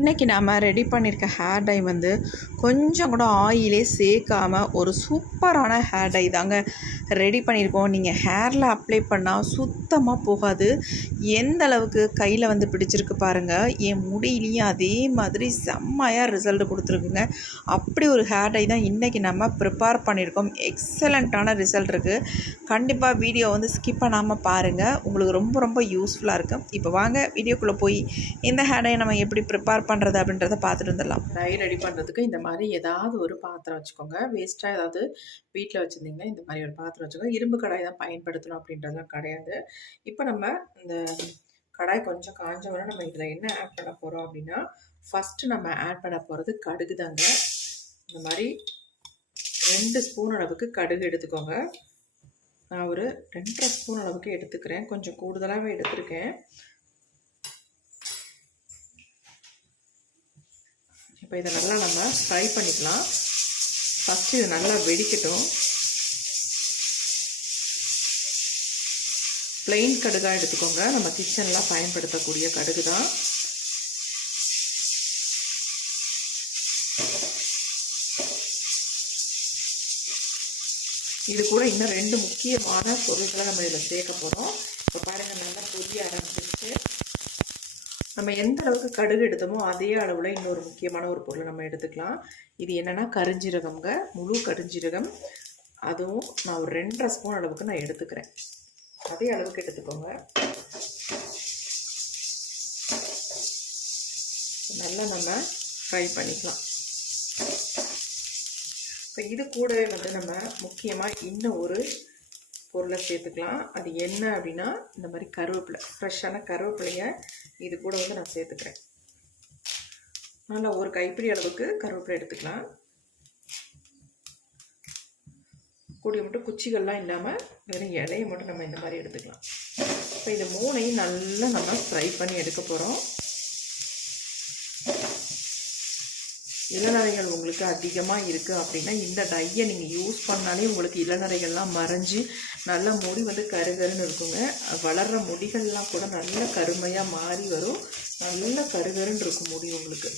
இன்றைக்கி நாம் ரெடி பண்ணியிருக்க ஹேர் டை வந்து கொஞ்சம் கூட ஆயிலே சேர்க்காமல் ஒரு சூப்பரான ஹேர் டை தாங்க ரெடி பண்ணியிருக்கோம். நீங்கள் ஹேரில் அப்ளை பண்ணால் சுத்தமாக போகாது. எந்த அளவுக்கு கையில் வந்து பிடிச்சிருக்கு பாருங்கள். என் முடியிலையும் அதே மாதிரி செம்மையாக ரிசல்ட் கொடுத்துருக்குங்க. அப்படி ஒரு ஹேர் டை தான் இன்றைக்கி நம்ம ப்ரிப்பேர் பண்ணியிருக்கோம். எக்ஸலண்ட்டான ரிசல்ட் இருக்குது. கண்டிப்பாக வீடியோ வந்து ஸ்கிப் பண்ணாமல் பாருங்கள். உங்களுக்கு ரொம்ப ரொம்ப யூஸ்ஃபுல்லாக இருக்கும். இப்போ வாங்க வீடியோக்குள்ளே போய் இந்த ஹேர் டை நம்ம எப்படி ப்ரிப்பேர் பண்ணுறது அப்படின்றத பார்த்துட்டு வந்துடலாம். டை ரெடி பண்ணுறதுக்கு இந்த மாதிரி ஏதாவது ஒரு பாத்திரம் வச்சுக்கோங்க. வேஸ்ட்டாக ஏதாவது வீட்டில் வச்சுருந்தீங்கன்னா இந்த மாதிரி ஒரு பாத்திரம் வச்சுக்கோங்க. இரும்பு கடாய் தான் பயன்படுத்தணும் அப்படின்றதுலாம் கிடையாது. இப்போ நம்ம இந்த கடாய் கொஞ்சம் காஞ்ச வரை நம்ம இதில் என்ன ஆட் பண்ண போகிறோம் அப்படின்னா, ஃபஸ்ட்டு நம்ம ஆட் பண்ண போகிறது கடுகு தாங்க. இந்த மாதிரி 2 ஸ்பூன் அளவுக்கு கடுகு எடுத்துக்கோங்க. நான் ஒரு 2.5 ஸ்பூன் அளவுக்கு எடுத்துக்கிறேன். கொஞ்சம் கூடுதலாகவே எடுத்துருக்கேன். இப்போ இதை நல்லா நம்ம ஃப்ரை பண்ணிக்கலாம். ஃபஸ்ட்டு இது நல்லா வெடிக்கட்டும். பிளெயின் கடுகாக எடுத்துக்கோங்க. நம்ம கிச்சனில் பயன்படுத்தக்கூடிய கடுகு தான். இது கூட இன்னும் 2 முக்கியமான பொருட்களை நம்ம இதில் சேர்க்க போகிறோம். இப்போ பாருங்கள், நல்லா பொரிய ஆரம்பிச்சிருச்சு. நம்ம எந்த அளவுக்கு கடுகு எடுத்தோமோ அதே அளவில் இன்னொரு முக்கியமான ஒரு பொருளை நம்ம எடுத்துக்கலாம். இது என்னென்னா கருஞ்சீரகம்ங்க, முழு கருஞ்சீரகம். அதுவும் நான் ஒரு 2.5 ஸ்பூன் அளவுக்கு நான் எடுத்துக்கிறேன். அதே அளவுக்கு எடுத்துக்கோங்க. நல்லா நம்ம ஃப்ரை பண்ணிக்கலாம். இப்போ இது கூடவே வந்து நம்ம முக்கியமாக இன்னும் ஒரு பொருளை சேர்த்துக்கலாம். அது என்ன அப்படின்னா, இந்த மாதிரி கருவேப்பிலை, ஃப்ரெஷ்ஷான கருவேப்பிலையை இது கூட வந்து நான் சேர்த்துக்கிறேன். நல்லா ஒரு கைப்பிடி அளவுக்கு கருவேப்பிலை எடுத்துக்கலாம். கூடிய மட்டும் குச்சிகள்லாம் இல்லாமல் வெறும் இலையை மட்டும் நம்ம இந்த மாதிரி எடுத்துக்கலாம். இப்போ இது 3ஐயும் நல்லா நம்ம ஃப்ரை பண்ணி எடுக்க போகிறோம். இளநரைகள் உங்களுக்கு அதிகமாக இருக்குது அப்படின்னா இந்த டையை நீங்கள் யூஸ் பண்ணாலே உங்களுக்கு இளநரைகள்லாம் மறைஞ்சி நல்ல முடி வந்து கருகருன்னு இருக்குங்க. வளர்கிற முடிகள்லாம் கூட நல்ல கருமையாக மாறி வரும். நல்ல கருகருன்னு இருக்கும் முடி உங்களுக்கு.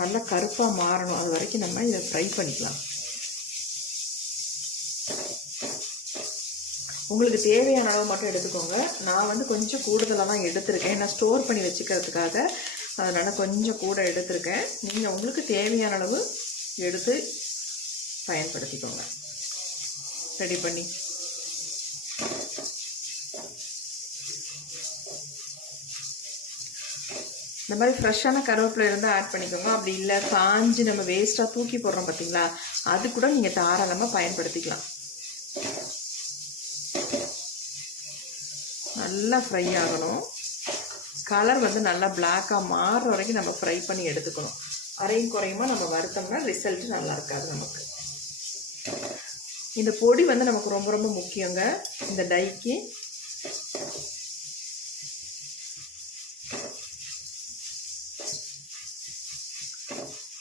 நல்லா கருப்பாக மாறணும். அது வரைக்கும் நம்ம இதை ஃப்ரை பண்ணிக்கலாம். உங்களுக்கு தேவையான அளவு மட்டும் எடுத்துக்கோங்க. நான் வந்து கொஞ்சம் கூடுதலாக தான் எடுத்திருக்கேன். நான் ஸ்டோர் பண்ணி வச்சுக்கிறதுக்காக அதனால் கொஞ்சம் கூட எடுத்திருக்கேன். நீங்கள் உங்களுக்கு தேவையான அளவு எடுத்து பயன்படுத்திக்கோங்க. ரெடி பண்ணி இந்த மாதிரி ஃப்ரெஷ்ஷான கருவேப்பிலை இருந்தால் ஆட் பண்ணிக்கோங்க. அப்படி இல்லை காஞ்சி நம்ம வேஸ்ட்டாக தூக்கி போடுறோம் பார்த்தீங்களா, அது கூட நீங்கள் தாராளமாக பயன்படுத்திக்கலாம். நல்லா ஃப்ரை ஆகணும். கலர் வந்து நல்லா பிளாக்காக மாறுற வரைக்கும் நம்ம ஃப்ரை பண்ணி எடுத்துக்கணும். அரையும் குறையுமா நம்ம வறுத்தோம்னா ரிசல்ட் நல்லா இருக்காது நமக்கு. இந்த பொடி வந்து நமக்கு ரொம்ப ரொம்ப முக்கியங்க இந்த டைக்கு.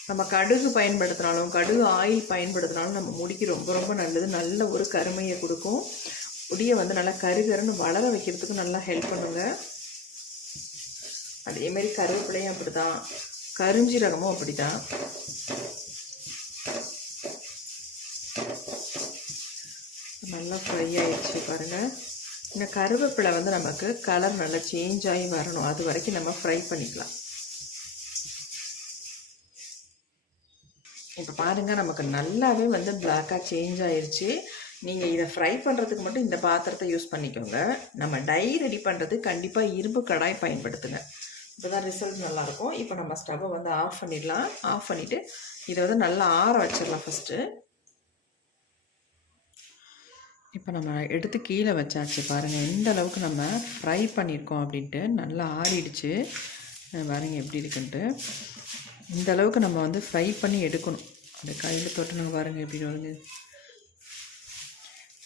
நம்ம கடுகு பயன்படுத்தினாலும் கடுகு ஆயில் பயன்படுத்தினாலும் நம்ம முடிக்கு ரொம்ப ரொம்ப நல்லது. நல்ல ஒரு கருமையை கொடுக்கும். முடியை வந்து நல்லா கருகருன்னு வளர வைக்கிறதுக்கு நல்லா ஹெல்ப் பண்ணுங்க. அதேமாரி கருவேப்பிலையும் அப்படி தான், கருஞ்சீரகமும் அப்படி தான். நல்லா ஃப்ரை ஆகிடுச்சு பாருங்கள். இந்த கருவேப்பிலை வந்து நமக்கு கலர் நல்லா சேஞ்ச் ஆகி வரணும். அது வரைக்கும் நம்ம ஃப்ரை பண்ணிக்கலாம். இப்போ பாருங்கள், நமக்கு நல்லாவே வந்து பிளாக்காக சேஞ்ச் ஆயிடுச்சு. நீங்கள் இதை ஃப்ரை பண்ணுறதுக்கு மட்டும் இந்த பாத்திரத்தை யூஸ் பண்ணிக்கோங்க. நம்ம டை ரெடி பண்ணுறது கண்டிப்பாக இரும்பு கடாய் பயன்படுத்துங்க. இப்போ தான் ரிசல்ட் நல்லாயிருக்கும். இப்போ நம்ம ஸ்டவ்வை வந்து ஆஃப் பண்ணிடலாம். ஆஃப் பண்ணிவிட்டு இதை வந்து நல்லா ஆற வச்சிடலாம் ஃபஸ்ட்டு. இப்போ நம்ம எடுத்து கீழே வச்சாச்சு. பாருங்கள் எந்த அளவுக்கு நம்ம ஃப்ரை பண்ணியிருக்கோம் அப்படின்ட்டு. நல்லா ஆறிடுச்சு பாருங்கள் எப்படி இருக்குன்ட்டு. இந்த அளவுக்கு நம்ம வந்து ஃப்ரை பண்ணி எடுக்கணும். அந்த கையில் தொட்டுனாங்க பாருங்கள் எப்படி வருங்க.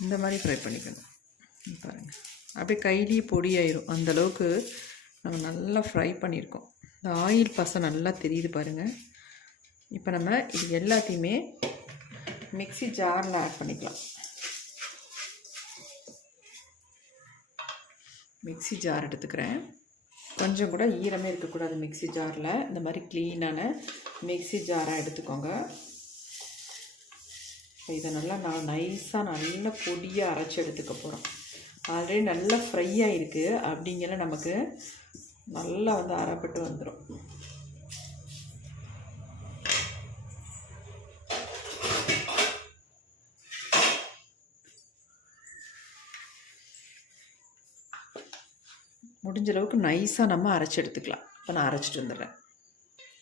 இந்த மாதிரி ஃப்ரை பண்ணிக்கணும். பாருங்கள் அப்படியே கையிலேயே பொடியாயிரும். அந்தளவுக்கு நம்ம நல்லா ஃப்ரை பண்ணியிருக்கோம். இந்த ஆயில் பசை நல்லா தெரியுது பாருங்கள். இப்போ நம்ம இது எல்லாத்தையுமே மிக்ஸி ஜாரில் ஆட் பண்ணிக்கலாம். மிக்ஸி ஜார் எடுத்துக்கிறேன். கொஞ்சம் கூட ஈரமே இருக்கக்கூடாது மிக்ஸி ஜாரில். இந்த மாதிரி க்ளீனான மிக்ஸி ஜாராக எடுத்துக்கோங்க. இதை நல்லா நைஸாக நல்ல பொடியாக அரைச்சி எடுத்துக்க போகிறோம். ஆல்ரெடி நல்லா ஃப்ரை ஆகிருக்கு, அப்படிங்கிற நமக்கு நல்லா வந்து அரைப்பட்டு வந்துடும். முடிஞ்ச அளவுக்கு நைஸாக நம்ம அரைச்சி எடுத்துக்கலாம். இப்போ நான் அரைச்சிட்டு வந்துடுறேன்.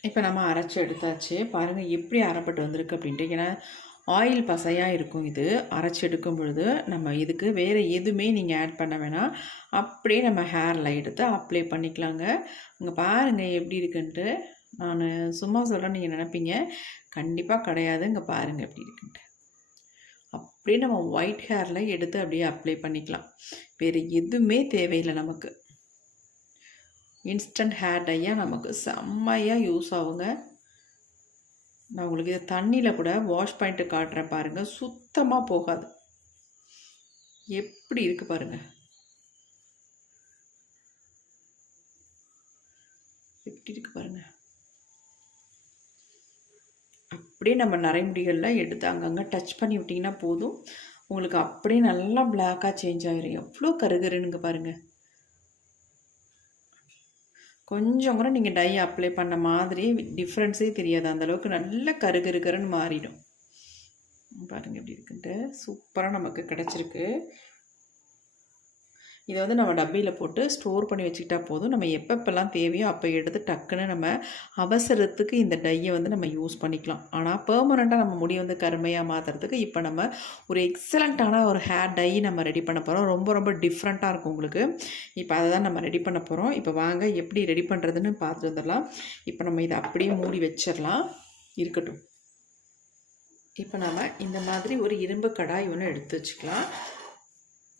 இப்போ நம்ம அரைச்சி எடுத்தாச்சு. பாருங்கள் எப்படி அரைப்பட்டு வந்திருக்கு அப்படின்ட்டு. ஏன்னா ஆயில் பசையாக இருக்கும். இது அரைச்சி எடுக்கும் பொழுது நம்ம இதுக்கு வேறு எதுவுமே நீங்கள் ஆட் பண்ண வேணாம். அப்படியே நம்ம ஹேரில் எடுத்து அப்ளை பண்ணிக்கலாங்க. இங்கே பாருங்கள் எப்படி இருக்குன்ட்டு. நான் சும்மா சொல்கிறேன் நீங்கள் நினைப்பீங்க, கண்டிப்பாக கிடையாது. இங்கே பாருங்கள் எப்படி இருக்குன்ட்டு. அப்படியே நம்ம ஒயிட் ஹேரில் எடுத்து அப்படியே அப்ளை பண்ணிக்கலாம். வேறு எதுவுமே தேவையில்லை நமக்கு. இன்ஸ்டன்ட் ஹேர் டையாக நமக்கு செம்மையாக யூஸ் ஆகுங்க. நான் உங்களுக்கு இதை தண்ணியில் கூட வாஷ் பண்ணிட்டு காட்டுறேன் பாருங்கள். சுத்தமாக போகாது. எப்படி இருக்குது பாருங்கள், எப்படி இருக்குது பாருங்கள். அப்படியே நம்ம நரைமுடிகளில் எடுத்து அங்கங்கே டச் பண்ணி விட்டிங்கன்னா போதும், உங்களுக்கு அப்படியே நல்லா பிளாக்காக சேஞ்ச் ஆகிடும். எவ்வளோ கருகருன்னு பாருங்கள். கொஞ்சம் கூட நீங்கள் டை அப்ளை பண்ண மாதிரி டிஃப்ரென்ஸே தெரியாது. அந்தளவுக்கு நல்ல கருகருன்னு மாறிடும். பாருங்கள் எப்படி இருக்குன்ட்டு. சூப்பராக நமக்கு கிடச்சிருக்கு. இதை வந்து நம்ம டப்பியில் போட்டு ஸ்டோர் பண்ணி வச்சுக்கிட்டா போதும். நம்ம எப்பப்பெல்லாம் தேவையோ அப்போ எடுத்து டக்குன்னு நம்ம அவசரத்துக்கு இந்த டையை வந்து நம்ம யூஸ் பண்ணிக்கலாம். ஆனால் பெர்மனண்ட்டாக நம்ம முடியை வந்து கருமையாக மாற்றுறதுக்கு இப்போ நம்ம ஒரு எக்ஸலண்ட்டான ஒரு ஹேர் டை நம்ம ரெடி பண்ண போகிறோம். ரொம்ப ரொம்ப டிஃப்ரெண்ட்டாக இருக்கும் உங்களுக்கு. இப்போ அதை தான் நம்ம ரெடி பண்ண போகிறோம். இப்போ வாங்க எப்படி ரெடி பண்ணுறதுன்னு பார்த்துட்டு வந்துடலாம். இப்போ நம்ம இதை அப்படியே மூடி வச்சிடலாம், இருக்கட்டும். இப்போ நம்ம இந்த மாதிரி ஒரு இரும்பு கடாய் ஒன்று எடுத்து வச்சுக்கலாம்.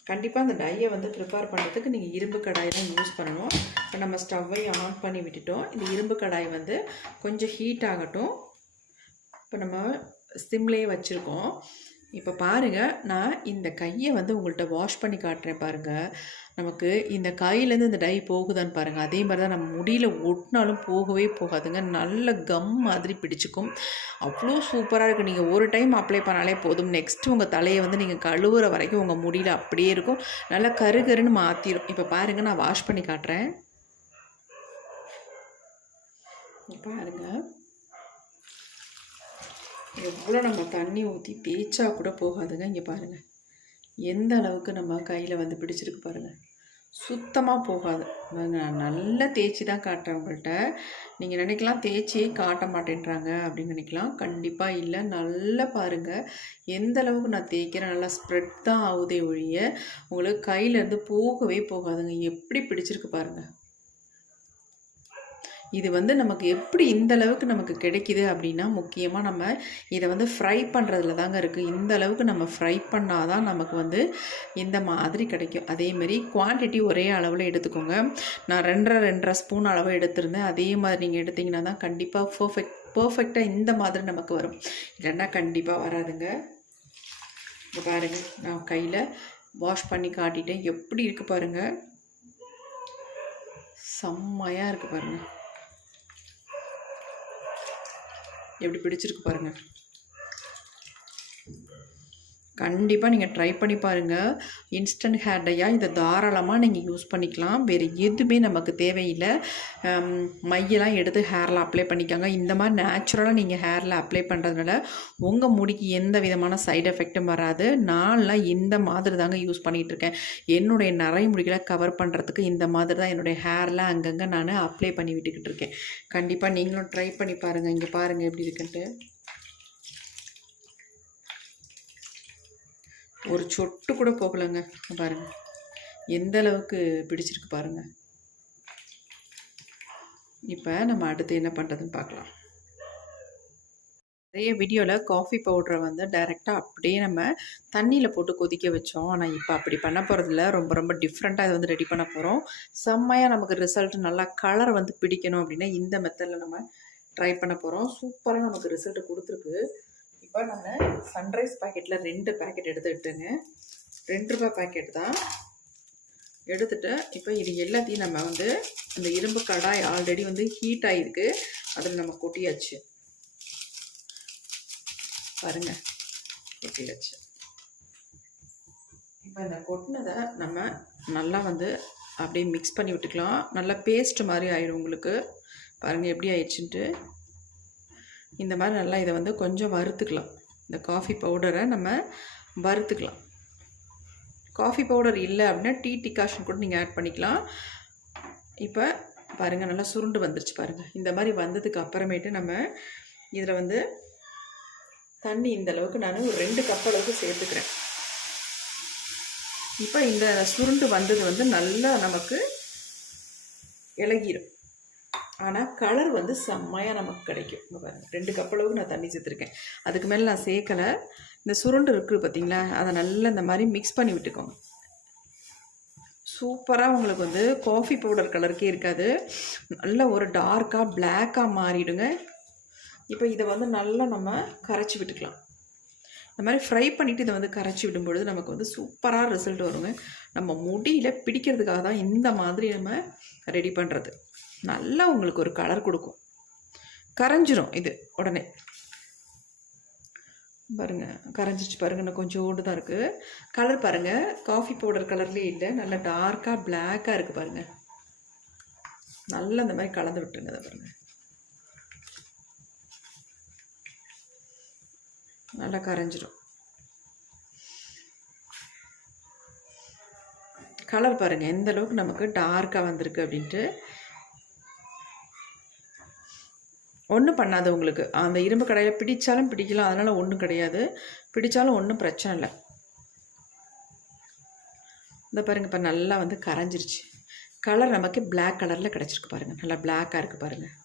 கண்டிப்பாக அந்த டையை வந்து ப்ரிப்பேர் பண்ணுறதுக்கு நீங்கள் இரும்பு கடாய் தான் யூஸ் பண்ணணும். இப்போ நம்ம ஸ்டவ்வை ஆன் பண்ணி விட்டுட்டோம். இந்த இரும்பு கடாய் வந்து கொஞ்சம் ஹீட் ஆகட்டும். இப்போ நம்ம சிம்லேயே வச்சுருக்கோம். இப்போ பாருங்கள், நான் இந்த கையை வந்து உங்கள்கிட்ட வாஷ் பண்ணி காட்டுறேன் பாருங்கள். நமக்கு இந்த கையிலேருந்து இந்த டை போகுதான்னு பாருங்கள். அதே மாதிரி தான் நம்ம முடியில் ஒட்டினாலும் போகவே போகாதுங்க. நல்ல கம் மாதிரி பிடிச்சிக்கும். அவ்வளோ சூப்பராக இருக்குது. நீங்கள் ஒரு டைம் அப்ளை பண்ணாலே போதும். நெக்ஸ்ட்டு உங்கள் தலையை வந்து நீங்கள் கழுவுற வரைக்கும் உங்கள் முடியில் அப்படியே இருக்கும். நல்லா கருகருன்னு மாற்றிடும். இப்போ பாருங்கள், நான் வாஷ் பண்ணி காட்டுறேன். பாருங்கள் எவ்வளோ நம்ம தண்ணி ஊற்றி தேய்ச்சா கூட போகாதுங்க. இங்கே பாருங்கள் எந்த அளவுக்கு நம்ம கையில் வந்து பிடிச்சிருக்கு பாருங்கள். சுத்தமாக போகாது. நான் நல்லா தேய்ச்சி தான் காட்டுறேன் உங்கள்கிட்ட. நீங்கள் நினைக்கலாம் தேய்ச்சி காட்ட மாட்டேன்றாங்க அப்படின்னு நினைக்கலாம். கண்டிப்பாக இல்லை. நல்லா பாருங்கள் எந்த அளவுக்கு நான் தேய்க்கிறேன். நல்லா ஸ்ப்ரெட் தான் ஆகுதே ஒழிய உங்களுக்கு கையிலேருந்து போகவே போகாதுங்க. எப்படி பிடிச்சிருக்கு பாருங்கள். இது வந்து நமக்கு எப்படி இந்த அளவுக்கு நமக்கு கிடைக்கிது அப்படின்னா, முக்கியமாக நம்ம இதை வந்து ஃப்ரை பண்ணுறதுல தாங்க இருக்குது. இந்த அளவுக்கு நம்ம ஃப்ரை பண்ணால் தான் நமக்கு வந்து இந்த மாதிரி கிடைக்கும். அதேமாரி குவான்டிட்டி ஒரே அளவில் எடுத்துக்கோங்க. நான் 2.5 ஸ்பூன் அளவு எடுத்திருந்தேன். அதே மாதிரி நீங்கள் எடுத்திங்கன்னா தான் கண்டிப்பாக பர்ஃபெக்டாக இந்த மாதிரி நமக்கு வரும். இல்லைன்னா கண்டிப்பாக வராதுங்க. இங்கே பாருங்கள், நான் கையில் வாஷ் பண்ணி காட்டிட்டேன். எப்படி இருக்குது பாருங்கள். செம்மையாக இருக்குது பாருங்கள். எப்படி பிடிச்சிருக்கு பாருங்கள். கண்டிப்பாக நீங்கள் ட்ரை பண்ணி பாருங்கள். இன்ஸ்டன்ட் ஹேர் டையாக இதை தாராளமாக நீங்கள் யூஸ் பண்ணிக்கலாம். வேறு எதுவுமே நமக்கு தேவையில்லை. மையெல்லாம் எடுத்து ஹேரில் அப்ளை பண்ணிக்காங்க. இந்த மாதிரி நேச்சுரலாக நீங்கள் ஹேரில் அப்ளை பண்ணுறதுனால உங்கள் முடிக்கு எந்த விதமான சைடு எஃபெக்டும் வராது. நான்லாம் இந்த மாதிரி தாங்க யூஸ் பண்ணிகிட்ருக்கேன். என்னுடைய நிறைய முடிகளை கவர் பண்ணுறதுக்கு இந்த மாதிரி தான் என்னுடைய ஹேரில் அங்கங்கே நான் அப்ளை பண்ணி விட்டுக்கிட்டு இருக்கேன். கண்டிப்பாக நீங்களும் ட்ரை பண்ணி பாருங்கள். இங்கே பாருங்கள் எப்படி இருக்குன்ட்டு. ஒரு சொட்டு கூட போகலைங்க. பாருங்கள் எந்த அளவுக்கு பிடிச்சிருக்கு பாருங்கள். இப்போ நம்ம அடுத்து என்ன பண்ணுறதுன்னு பார்க்கலாம். நிறைய வீடியோவில் காஃபி பவுடரை வந்து டைரெக்டாக அப்படியே நம்ம தண்ணியில் போட்டு கொதிக்க வச்சோம். ஆனால் இப்போ அப்படி பண்ண போகிறதில்ல. ரொம்ப ரொம்ப டிஃப்ரெண்ட்டாக இதை வந்து ரெடி பண்ண போகிறோம். செம்மையாக நமக்கு ரிசல்ட் நல்லா கலர் வந்து பிடிக்கணும் அப்படின்னா இந்த மெத்தடில் நம்ம ட்ரை பண்ண போகிறோம். சூப்பராக நமக்கு ரிசல்ட் கொடுத்துருக்கு. இப்போ நான் சன்ரைஸ் பாக்கெட்டில் 2 பேக்கெட் எடுத்துக்கிட்டேங்க. 2 ரூபாய் பேக்கெட் தான் எடுத்துட்டு இப்போ இது எல்லாத்தையும் நம்ம வந்து இந்த இரும்பு கடாய் ஆல்ரெடி வந்து ஹீட் ஆகிருக்கு, அதில் நம்ம கொட்டியாச்சு பாருங்க, கொட்டியாச்சு. இப்போ இந்த கொட்டினதை நம்ம நல்லா வந்து அப்படியே மிக்ஸ் பண்ணி விட்டுக்கலாம். நல்லா பேஸ்ட் மாதிரி ஆயிடும் உங்களுக்கு. பாருங்கள் எப்படி ஆயிடுச்சுன்ட்டு. இந்த மாதிரி நல்லா இதை வந்து கொஞ்சம் வறுத்துக்கலாம். இந்த காஃபி பவுடரை நம்ம வறுத்துக்கலாம். காஃபி பவுடர் இல்லை அப்படின்னா டீ டிகாஷன் கூட நீங்கள் ஆட் பண்ணிக்கலாம். இப்போ பாருங்கள் நல்லா சுருண்டு வந்துருச்சு பாருங்கள். இந்த மாதிரி வந்ததுக்கு அப்புறமேட்டு நம்ம இதில் வந்து தண்ணி இந்த அளவுக்கு நான் ஒரு 2 கப் அளவுக்கு சேர்த்துக்கிறேன். இப்போ இந்த சுருண்டு வந்தது வந்து நல்லா நமக்கு இலகிடும். ஆனால் கலர் வந்து செம்மையாக நமக்கு கிடைக்கும். இங்கே பாருங்கள் 2 கப் அளவுக்கு நான் தண்ணி சேர்த்துருக்கேன். அதுக்கு மேலே நான் சேர்க்கலை. இந்த சுருண்டு இருக்குது பார்த்தீங்களா, அதை நல்லா இந்த மாதிரி மிக்ஸ் பண்ணி விட்டுக்கோங்க. சூப்பராக உங்களுக்கு வந்து காஃபி பவுடர் கலருக்கே இருக்காது, நல்ல ஒரு டார்க்காக பிளாக்காக மாறிடுங்க. இப்போ இதை வந்து நல்லா நம்ம கரைச்சி விட்டுக்கலாம். இந்த மாதிரி ஃப்ரை பண்ணிவிட்டு இதை வந்து கரைச்சி விடும்பொழுது நமக்கு வந்து சூப்பராக ரிசல்ட் வருங்க. நம்ம முடியில் பிடிக்கிறதுக்காக தான் இந்த மாதிரி நம்ம ரெடி பண்ணுறது. நல்லா உங்களுக்கு ஒரு கலர் கொடுக்கும். கரைஞ்சிரும் இது உடனே. பாருங்கள் கரைஞ்சிச்சு பாருங்கள், இன்னும் கொஞ்சம் ஓடு தான் இருக்குது. கலர் பாருங்கள், காஃபி பவுடர் கலர்லேயே இல்லை, நல்லா டார்க்காக பிளாக்காக இருக்குது பாருங்கள். நல்லா இந்த மாதிரி கலந்து விட்டுருங்க. அதை பாருங்கள் நல்லா கரைஞ்சிரும். கலர் பாருங்கள் எந்த அளவுக்கு நமக்கு டார்க்காக வந்திருக்கு அப்படின்ட்டு. ஒன்றும் பண்ணாது உங்களுக்கு. அந்த இரும்பு கடாயில் பிடிச்சாலும் பிடிக்கலாம், அதனால் ஒன்றும் கிடையாது. பிடிச்சாலும் ஒன்றும் பிரச்சனை இல்லை. இந்த பாருங்கள் இப்போ நல்லா வந்து கரைஞ்சிருச்சு. கலர் நமக்கு பிளாக் கலரில் கிடச்சிருக்கு பாருங்கள், நல்லா பிளாக்காக இருக்குது பாருங்கள்.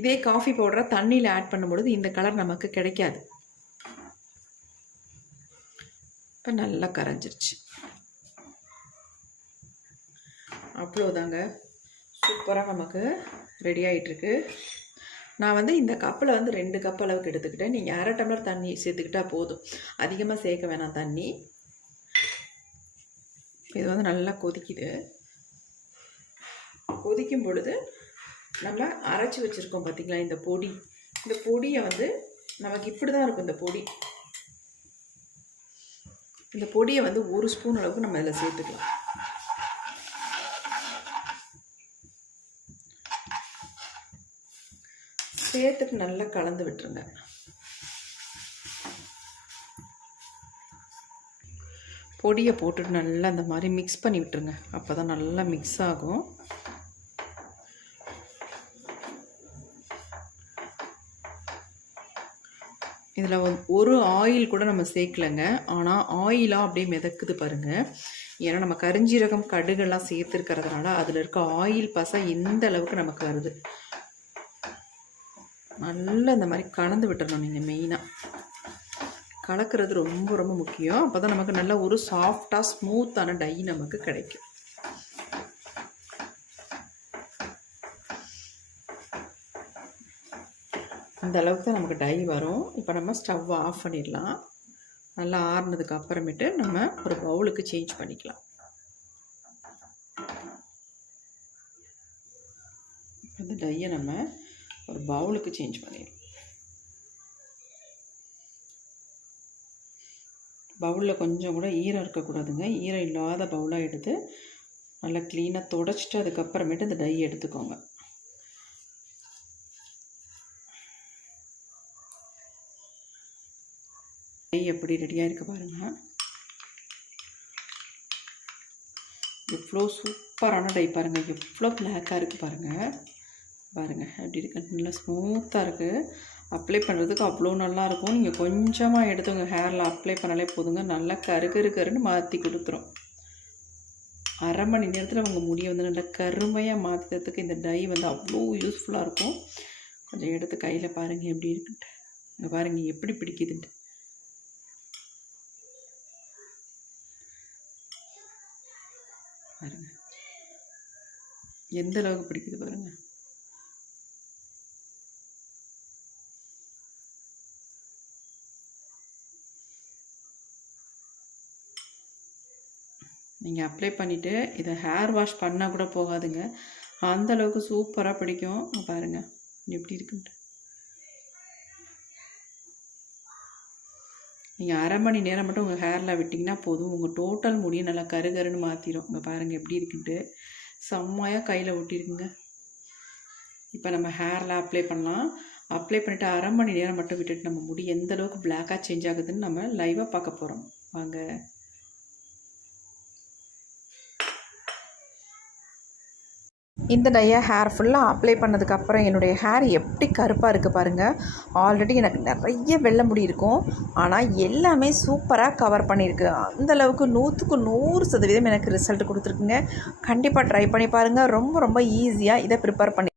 இதே காஃபி பவுடரை தண்ணியில் ஆட் பண்ணும்பொழுது இந்த கலர் நமக்கு கிடைக்காது. இப்போ நல்லா கரைஞ்சிருச்சு. அவ்வளோதாங்க, சூப்பராக நமக்கு ரெடி ஆகிட்டுருக்கு. நான் வந்து இந்த கப்பில் வந்து 2 கப் அளவுக்கு எடுத்துக்கிட்டேன். நீங்கள் 1/2 டம்ளர் தண்ணி சேர்த்துக்கிட்டால் போதும், அதிகமாக சேர்க்க வேணாம் தண்ணி. இது வந்து நல்லா கொதிக்குது. கொதிக்கும் பொழுது நம்ம அரைச்சி வச்சுருக்கோம் பார்த்திங்களா இந்த பொடி, இந்த பொடியை வந்து நமக்கு இப்படி தான் இருக்கும். இந்த பொடியை வந்து 1 ஸ்பூன் அளவுக்கு நம்ம இதில் சேர்த்துக்கலாம். சேர்த்துட்டு நல்லா கலந்து விட்டுருங்க. பொடியை போட்டுட்டு நல்லா இந்த மாதிரி மிக்ஸ் பண்ணி விட்டுருங்க. அப்போ தான் நல்லா மிக்ஸ் ஆகும். இதில் ஒரு ஆயில் கூட நம்ம சேர்க்கலைங்க, ஆனால் ஆயிலாக அப்படியே மிதக்குது பாருங்கள். ஏன்னா நம்ம கரிஞ்சீரகம் கடுகெல்லாம் சேர்த்துருக்கிறதுனால அதில் இருக்க ஆயில் பசை எந்த அளவுக்கு நமக்கு வருது. நல்லா இந்த மாதிரி கலந்து விட்டுறணும். நீங்கள் மெயினாக கலக்கிறது ரொம்ப ரொம்ப முக்கியம். அப்போ தான் நமக்கு நல்ல ஒரு சாஃப்டாக ஸ்மூத்தான டை நமக்கு கிடைக்கும். இந்த அளவுக்கு தான் நமக்கு டை வரும். இப்போ நம்ம ஸ்டவ்வை ஆஃப் பண்ணிடலாம். நல்லா ஆறுனதுக்கு அப்புறமேட்டு நம்ம ஒரு பவுலுக்கு சேஞ்ச் பண்ணிக்கலாம். அந்த டையை நம்ம ஒரு பவுலுக்கு சேஞ்ச் பண்ணிடலாம். பவுலில் கொஞ்சம் கூட ஈரம் இருக்கக்கூடாதுங்க. ஈரம் இல்லாத பவுலாக எடுத்து நல்லா க்ளீனாக தொடச்சிட்டு அதுக்கப்புறமேட்டு இந்த டை எடுத்துக்கோங்க. டை எப்படி ரெடியாக இருக்குது பாருங்கள். எவ்வளோ சூப்பரான டை பாருங்கள், எவ்வளோ பிளாக்காக இருக்குது பாருங்கள். பாருங்கள் எப்படி இருக்கு, நல்லா ஸ்மூத்தாக இருக்குது. அப்ளை பண்ணுறதுக்கு அவ்வளோ நல்லாயிருக்கும். நீங்கள் கொஞ்சமாக எடுத்து உங்கள் ஹேரில் அப்ளை பண்ணாலே போதுங்க, நல்லா கருன்னு மாற்றி கொடுத்துரும். 1/2 மணி நேரத்தில் உங்கள் முடியை வந்து நல்லா கருமையாக மாற்றுறதுக்கு இந்த டை வந்து அவ்வளோ யூஸ்ஃபுல்லாக இருக்கும். கொஞ்சம் எடுத்து கையில் பாருங்கள் எப்படி இருக்குன்ட்டு. இங்கே பாருங்கள் எப்படி பிடிக்குதுன்ட்டு. பாருங்கள் எந்த அளவுக்கு பிடிக்குது பாருங்கள். நீங்கள் அப்ளை பண்ணிவிட்டு இதை ஹேர் வாஷ் பண்ணால் கூட போகாதுங்க, அந்தளவுக்கு சூப்பராக பிடிக்கும். பாருங்கள் எப்படி இருக்குன்ட்டு. நீங்கள் அரை மணி நேரம் மட்டும் உங்கள் ஹேரில் விட்டிங்கன்னா போதும், உங்கள் டோட்டல் முடியை நல்லா கருகருன்னு மாற்றிடும். இங்கே பாருங்கள் எப்படி இருக்குன்ட்டு, செம்மையாக கையில் ஒட்டியிருக்குங்க. இப்போ நம்ம ஹேரில் அப்ளை பண்ணலாம். அப்ளை பண்ணிவிட்டு அரை மணி நேரம் மட்டும் விட்டுட்டு நம்ம முடி எந்த அளவுக்கு பிளாக்காக சேஞ்ச் ஆகுதுன்னு நம்ம லைவாக பார்க்க போகிறோம். வாங்க. இந்த டையை ஹேர் ஃபுல்லாக அப்ளை பண்ணதுக்கப்புறம் என்னுடைய ஹேர் எப்படி கருப்பாக இருக்குது பாருங்கள். ஆல்ரெடி எனக்கு நிறைய வெள்ளை முடி இருக்கும், ஆனால் எல்லாமே சூப்பராக கவர் பண்ணியிருக்கு. அந்தளவுக்கு 100க்கு 100% எனக்கு ரிசல்ட் கொடுத்துருக்குங்க. கண்டிப்பாக ட்ரை பண்ணி பாருங்கள். ரொம்ப ரொம்ப ஈஸியாக இதை ப்ரிப்பேர் பண்ணி